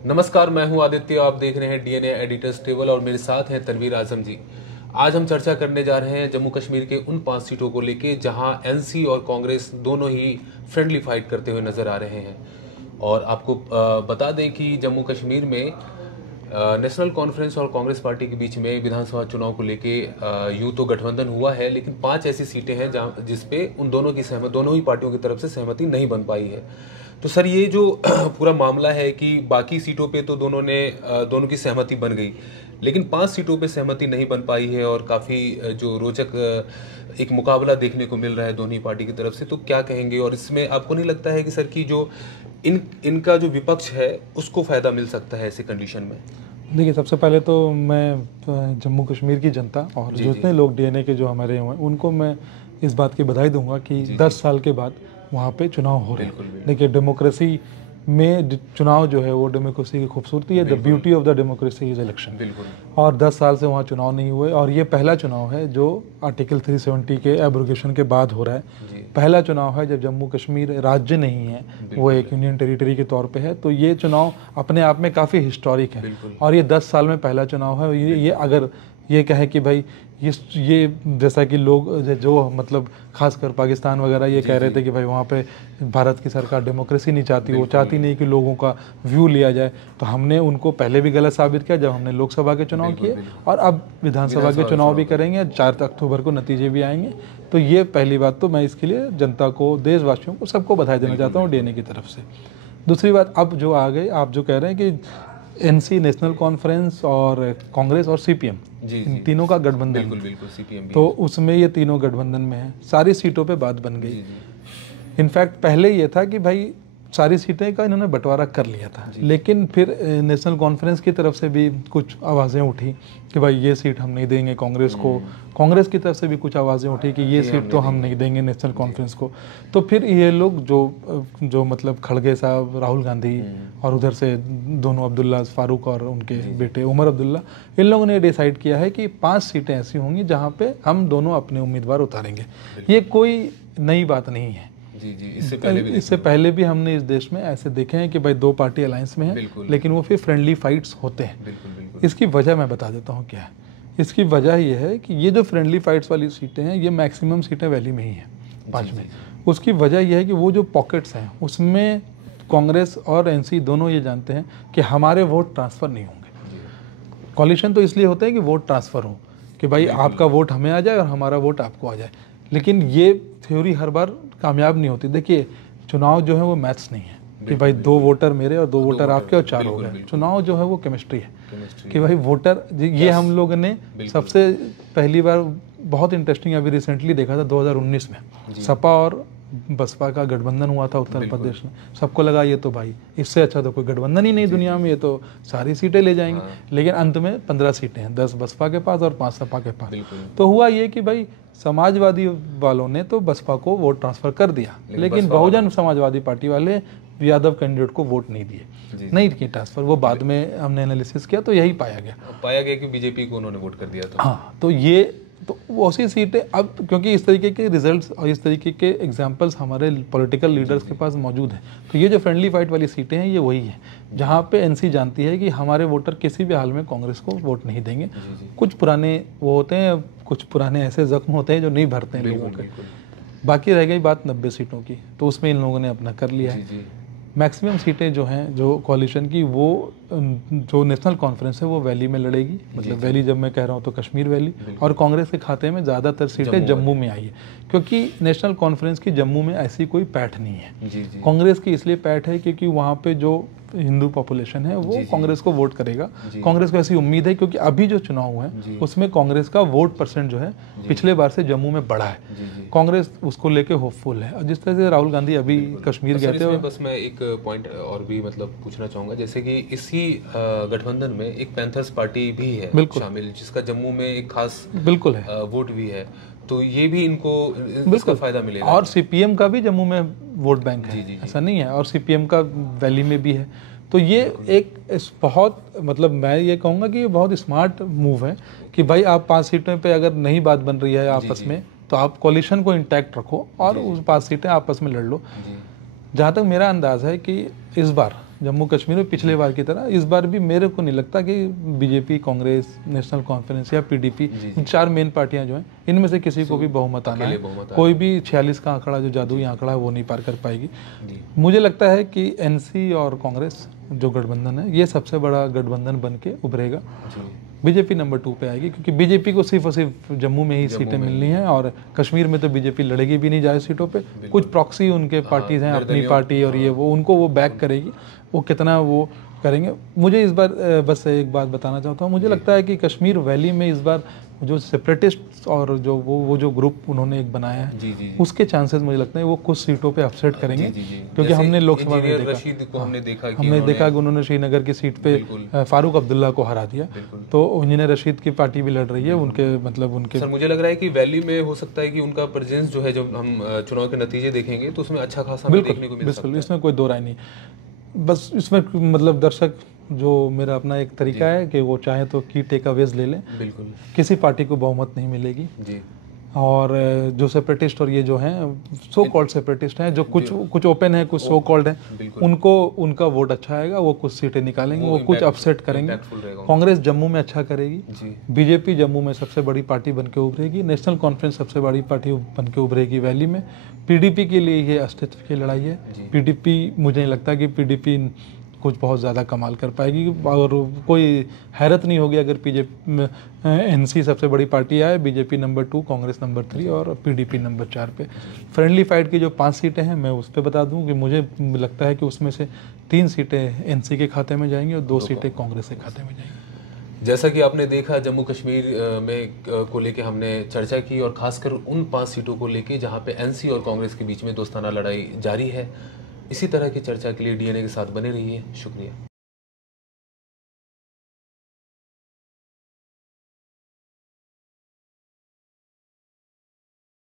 नमस्कार, मैं हूं आदित्य। आप देख रहे हैं डीएनए एडिटर्स टेबल और मेरे साथ हैं तनवीर आजम जी। आज हम चर्चा करने जा रहे हैं जम्मू कश्मीर के उन 5 सीटों को लेके जहां एनसी और कांग्रेस दोनों ही फ्रेंडली फाइट करते हुए नजर आ रहे हैं। और आपको बता दें कि जम्मू कश्मीर में नेशनल कॉन्फ्रेंस और कांग्रेस पार्टी के बीच में विधानसभा चुनाव को लेके यूं तो गठबंधन हुआ है, लेकिन 5 ऐसी सीटें हैं जहां जिसपे उन दोनों की दोनों ही पार्टियों की तरफ से सहमति नहीं बन पाई है। तो सर, ये जो पूरा मामला है कि बाकी सीटों पे तो दोनों की सहमति बन गई, लेकिन 5 सीटों पे सहमति नहीं बन पाई है और काफ़ी जो रोचक एक मुकाबला देखने को मिल रहा है दोनों ही पार्टी की तरफ से। तो क्या कहेंगे? और इसमें आपको नहीं लगता है कि सर की जो इनका जो विपक्ष है उसको फ़ायदा मिल सकता है ऐसी कंडीशन में? देखिए, सबसे पहले तो मैं जम्मू कश्मीर की जनता और जितने लोग डीएनए के जो हमारे हुए उनको मैं इस बात की बधाई दूंगा कि 10 साल के बाद वहाँ पे चुनाव हो रहे हैं। देखिए, डेमोक्रेसी में चुनाव जो है वो डेमोक्रेसी की खूबसूरती है। The beauty of the democracy is election. और 10 साल से वहाँ चुनाव नहीं हुए और ये पहला चुनाव है जो आर्टिकल 370 के एब्रोगेशन के बाद हो रहा है। पहला चुनाव है जब जम्मू कश्मीर राज्य नहीं है, वो एक यूनियन टेरिटरी के तौर पे है। तो ये चुनाव अपने आप में काफ़ी हिस्टोरिक है और ये 10 साल में पहला चुनाव है। ये अगर ये कहे कि भाई ये जैसा कि लोग जो मतलब खासकर पाकिस्तान वगैरह ये कह रहे थे कि भाई वहाँ पे भारत की सरकार डेमोक्रेसी नहीं चाहती, वो चाहती नहीं कि लोगों का व्यू लिया जाए। तो हमने उनको पहले भी गलत साबित किया जब हमने लोकसभा के चुनाव किए और अब विधानसभा के चुनाव भी करेंगे। 4 अक्टूबर को नतीजे भी आएंगे। तो ये पहली बात, तो मैं इसके लिए जनता को, देशवासियों को, सबको बधाई देना चाहता हूँ डीएनए की तरफ से। दूसरी बात, अब जो आ गई, आप जो कह रहे हैं कि एनसी, नेशनल कॉन्फ्रेंस और कांग्रेस और सीपीएम, इन तीनों का गठबंधन, बिल्कुल सीपीएम भी, तो उसमें ये तीनों गठबंधन में है। सारी सीटों पे बात बन गई। इनफैक्ट पहले ये था कि भाई सारी सीटें का इन्होंने बंटवारा कर लिया था, लेकिन फिर नेशनल कॉन्फ्रेंस की तरफ से भी कुछ आवाज़ें उठी कि भाई ये सीट हम नहीं देंगे कांग्रेस को। कांग्रेस की तरफ से भी कुछ आवाज़ें उठी कि ये सीट तो हम नहीं देंगे नेशनल कॉन्फ्रेंस को। तो फिर ये लोग जो मतलब खड़गे साहब, राहुल गांधी और उधर से दोनों अब्दुल्ला फारूक और उनके बेटे उमर अब्दुल्ला, इन लोगों ने डिसाइड किया है कि 5 सीटें ऐसी होंगी जहाँ पे हम दोनों अपने उम्मीदवार उतारेंगे। ये कोई नई बात नहीं है। इससे पहले भी हमने इस देश में ऐसे देखे हैं कि भाई 2 पार्टी अलायंस में है, लेकिन वो फिर फ्रेंडली फाइट्स होते हैं। इसकी वजह मैं बता देता हूँ क्या है। इसकी वजह ये है कि ये जो फ्रेंडली फाइट्स वाली सीटें हैं, ये मैक्सिमम सीटें वैली में ही हैं, 5 में। उसकी वजह यह है कि वो जो पॉकेट्स हैं उसमें कांग्रेस और एनसी दोनों ये जानते हैं कि हमारे वोट ट्रांसफ़र नहीं होंगे। कॉलिशन तो इसलिए होता है कि वोट ट्रांसफ़र हो, कि भाई आपका वोट हमें आ जाए और हमारा वोट आपको आ जाए। लेकिन ये थ्योरी हर बार कामयाब नहीं होती। देखिए, चुनाव जो है वो मैथ्स नहीं है कि भाई 2 वोटर मेरे और 2 वोटर आपके और 4 हो गए। चुनाव जो है वो केमिस्ट्री है कि भाई वोटर, ये हम लोग ने सबसे पहली बार बहुत इंटरेस्टिंग अभी रिसेंटली देखा था 2019 में। सपा और बसपा का गठबंधन हुआ था उत्तर प्रदेश में। सबको लगा ये तो भाई इससे अच्छा तो कोई गठबंधन ही नहीं दुनिया में, ये तो सारी सीटें ले जाएंगे। लेकिन अंत में 15 सीटें हैं, 10 बसपा के पास और 5 सपा के पास। तो हुआ ये कि भाई समाजवादी वालों ने तो बसपा को वोट ट्रांसफ़र कर दिया, लेकिन बहुजन समाजवादी पार्टी वाले यादव कैंडिडेट को वोट नहीं दिए, नहीं किए ट्रांसफ़र। वो बाद में हमने एनालिसिस किया तो यही पाया गया कि बीजेपी को उन्होंने वोट कर दिया था। हाँ, तो ये तो उसी सीटें अब, क्योंकि इस तरीके के रिजल्ट्स और इस तरीके के एग्जांपल्स हमारे पॉलिटिकल लीडर्स के पास मौजूद हैं। तो ये जो फ्रेंडली फाइट वाली सीटें हैं ये वही हैं जहाँ पे एनसी जानती है कि हमारे वोटर किसी भी हाल में कांग्रेस को वोट नहीं देंगे। कुछ पुराने वो होते हैं, कुछ पुराने ऐसे जख्म होते हैं जो नहीं भरते हैं लोगों के। बाकी रह गई बात 90 सीटों की, तो उसमें इन लोगों ने अपना कर लिया है। मैक्सिमम सीटें जो हैं जो कॉलिशन की, वो जो नेशनल कॉन्फ्रेंस है वो वैली में लड़ेगी। मतलब वैली जब मैं कह रहा हूँ तो कश्मीर वैली, और कांग्रेस के खाते में ज़्यादातर सीटें जम्मू में आई है, क्योंकि नेशनल कॉन्फ्रेंस की जम्मू में ऐसी कोई पैठ नहीं है। कांग्रेस की इसलिए पैठ है क्योंकि वहाँ पे जो हिंदू पॉपुलेशन है वो कांग्रेस को वोट करेगा। कांग्रेस को ऐसी उम्मीद है क्योंकि अभी जो चुनाव हुए हैं उसमें कांग्रेस का वोट परसेंट जो है पिछले बार से जम्मू में बढ़ा है। कांग्रेस उसको लेके होपफुल है। और जिस तरह से राहुल गांधी अभी कश्मीर गए थे, बस मैं एक पॉइंट और भी मतलब पूछना चाहूँगा, जैसे कि इसी गठबंधन में एक पैंथर्स पार्टी भी है शामिल, जिसका जम्मू में एक खास बिल्कुल है वोट भी है। तो ये भी इनको बिल्कुल फायदा मिलेगा। और सीपीएम का भी जम्मू में वोट बैंक है, ऐसा नहीं है, और सीपीएम का वैली में भी है। तो ये एक बहुत, मतलब मैं ये कहूँगा कि ये बहुत स्मार्ट मूव है कि भाई आप 5 सीटों पे अगर नहीं बात बन रही है आपस में, तो आप कोलिशन को इंटैक्ट रखो और उस 5 सीटें आपस में लड़ लो। जहाँ तक मेरा अंदाज़ है कि इस बार जम्मू कश्मीर में पिछले बार की तरह इस बार भी मेरे को नहीं लगता कि बीजेपी, कांग्रेस, नेशनल कॉन्फ्रेंस या पीडीपी, इन 4 मेन पार्टियां जो हैं इनमें से किसी को भी बहुमत आना है। कोई भी 46 का आंकड़ा, जो जादुई आंकड़ा है, वो नहीं पार कर पाएगी। मुझे लगता है कि एनसी और कांग्रेस जो गठबंधन है, ये सबसे बड़ा गठबंधन बन के उभरेगा। बीजेपी नंबर 2 पे आएगी, क्योंकि बीजेपी को सिर्फ और सिर्फ जम्मू में ही सीटें मिलनी हैं और कश्मीर में तो बीजेपी लड़ेगी भी नहीं ज़्यादा सीटों पे। कुछ प्रॉक्सी उनके पार्टीज हैं, अपनी पार्टी और ये वो, उनको वो बैक करेगी। वो कितना वो करेंगे, मुझे इस बार बस एक बात बताना चाहता हूँ। मुझे लगता है कि कश्मीर वैली में इस बार जो सेपरेटिस्ट और जो वो जो ग्रुप उन्होंने एक बनाया है, उसके चांसेस मुझे लगता है वो कुछ सीटों पे अपसेट करेंगे। क्योंकि हमने लोकसभा में हमने देखा कि उन्होंने श्रीनगर की सीट पे फारूक अब्दुल्ला को हरा दिया, तो इंजीनियर रशीद की पार्टी भी लड़ रही है उनके, मतलब उनके। सर मुझे लग रहा है कि वैली में हो सकता है कि उनका प्रेजेंस जो है, जब हम चुनाव के नतीजे देखेंगे तो उसमें अच्छा खासा देखने को मिल सकता है। इसमें कोई दो राय नहीं। बस इसमें मतलब दर्शक जो मेरा अपना एक तरीका है कि वो चाहे तो की टेक अवेज ले लें। बिल्कुल, किसी पार्टी को बहुमत नहीं मिलेगी जी। और जो सेपरेटिस्ट और ये जो हैं सो कॉल्ड सेपरेटिस्ट हैं, जो कुछ ओपन है, कुछ सो कॉल्ड हैं, उनको उनका वोट अच्छा आएगा, वो कुछ सीटें निकालेंगे, वो कुछ अपसेट करेंगे। कांग्रेस जम्मू में अच्छा करेगी, बीजेपी जम्मू में सबसे बड़ी पार्टी बन के उभरेगी, नेशनल कॉन्फ्रेंस सबसे बड़ी पार्टी बन के उभरेगी वैली में। पीडीपी के लिए ये अस्तित्व की लड़ाई है। पीडीपी, मुझे नहीं लगता कि पीडीपी कुछ बहुत ज़्यादा कमाल कर पाएगी और कोई हैरत नहीं होगी अगर एनसी सबसे बड़ी पार्टी आए, बीजेपी नंबर 2, कांग्रेस नंबर 3 और पीडीपी नंबर 4 पे। फ्रेंडली फाइट की जो 5 सीटें हैं, मैं उस पर बता दूं कि मुझे लगता है कि उसमें से 3 सीटें एनसी के खाते में जाएंगी और 2 सीटें कांग्रेस के खाते में जाएंगी। जैसा कि आपने देखा, जम्मू कश्मीर में को लेके हमने चर्चा की और खासकर उन 5 सीटों को लेके जहां पे एनसी और कांग्रेस के बीच में दोस्ताना लड़ाई जारी है। इसी तरह की चर्चा के लिए डीएनए के साथ बने रहिए। शुक्रिया।